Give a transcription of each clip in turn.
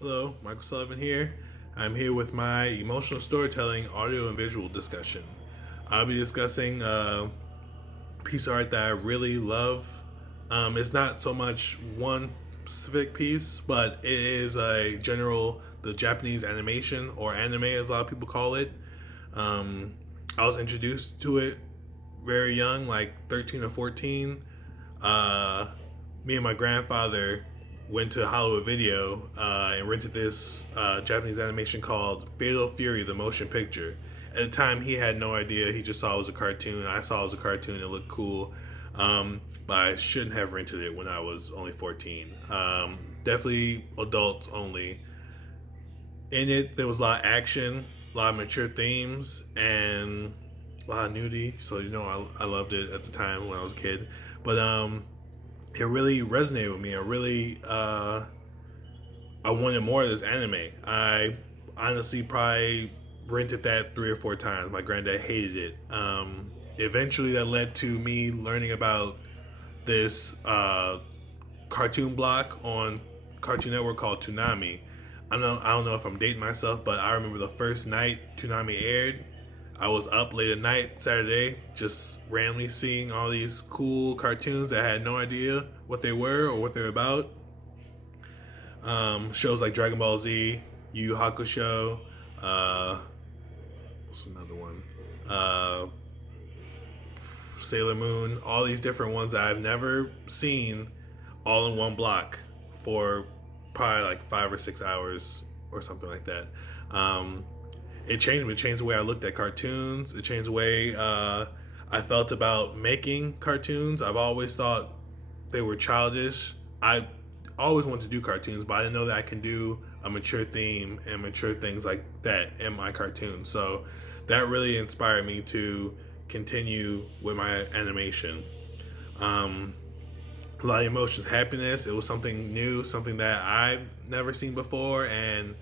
Hello, Michael Sullivan here. I'm here with my emotional storytelling audio and visual discussion. I'll be discussing a piece of art that I really love. It's not so much one specific piece, but it is a general, the Japanese animation or anime as a lot of people call it. Um, I was introduced to it very young, like 13 or 14. Uh, Me and my grandfather went to Hollywood Video and rented this Japanese animation called Fatal Fury, the motion picture. At the time, he had no idea. He just saw it was a cartoon. I saw it was a cartoon. It looked cool. But I shouldn't have rented it when I was only 14. Definitely adults only. In it, there was a lot of action, a lot of mature themes, and a lot of nudity. So, I loved it at the time when I was a kid. But it really resonated with me. I wanted more of this anime. I honestly probably rented that 3 or 4 times. My granddad hated it. Eventually, that led to me learning about this cartoon block on Cartoon Network called Toonami. I don't know if I'm dating myself, but I remember the first night Toonami aired. I was up late at night Saturday, just randomly seeing all these cool cartoons that I had no idea what they were or what they're about. Shows like Dragon Ball Z, Yu Yu Hakusho, what's another one? Sailor Moon, all these different ones that I've never seen all in one block for probably like 5 or 6 hours or something like that. It changed me. It changed the way I looked at cartoons. It changed the way I felt about making cartoons. I've always thought they were childish. I always wanted to do cartoons, but I didn't know that I can do a mature theme and mature things like that in my cartoons. So that really inspired me to continue with my animation. A lot of emotions, happiness. It was something new, something that I've never seen before, and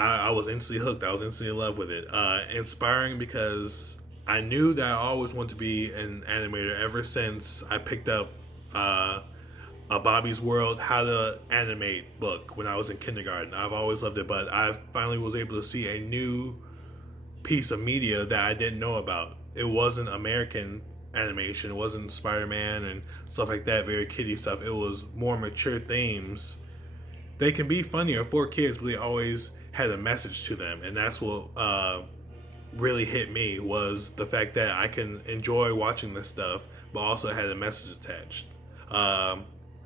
I was instantly hooked. I was instantly in love with it. Inspiring because I knew that I always wanted to be an animator ever since I picked up a Bobby's World How to Animate book when I was in kindergarten. I've always loved it, but I finally was able to see a new piece of media that I didn't know about. It wasn't American animation. It wasn't Spider-Man and stuff like that, very kiddie stuff. It was more mature themes. They can be funnier for kids, but they always had a message to them, and that's what really hit me, was the fact that I can enjoy watching this stuff, but also had a message attached.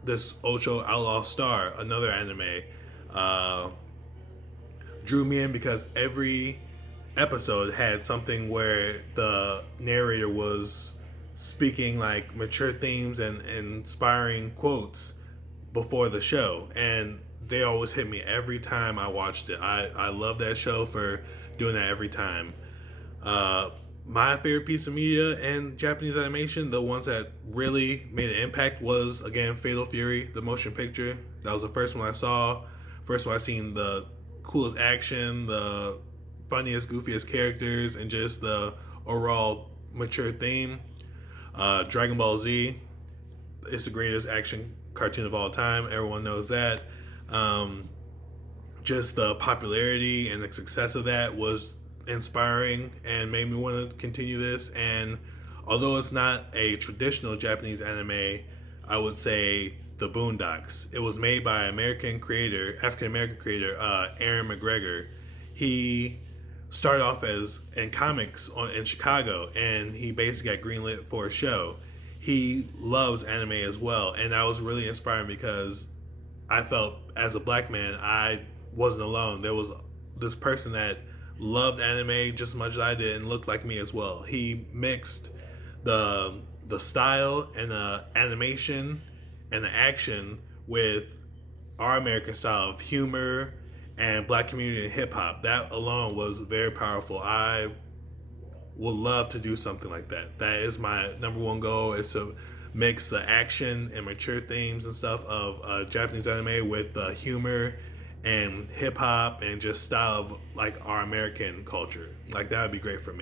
This Ocho Outlaw Star, another anime, drew me in because every episode had something where the narrator was speaking like mature themes and inspiring quotes before the show, and they always hit me every time I watched it. I love that show for doing that every time. My favorite piece of media and Japanese animation, the ones that really made an impact, was again Fatal Fury, the motion picture. That was the first one I saw. First one I seen the coolest action, the funniest, goofiest characters, and just the overall mature theme. Dragon Ball Z, it's the greatest action cartoon of all time. Everyone knows that. Just the popularity and the success of that was inspiring and made me want to continue this. And although it's not a traditional Japanese anime, I would say the Boondocks. It was made by African American creator, Aaron McGregor. He started off as in comics in Chicago, and he basically got greenlit for a show. He loves anime as well, and that was really inspiring because I felt as a black man I wasn't alone. There was this person that loved anime just as much as I did and looked like me as well. He mixed the style and the animation and the action with our American style of humor and black community and hip hop. That alone was very powerful. I would love to do something like that. That is my number one goal, is to mix the action and mature themes and stuff of Japanese anime with the humor and hip hop and just style of like our American culture. Like that would be great for me.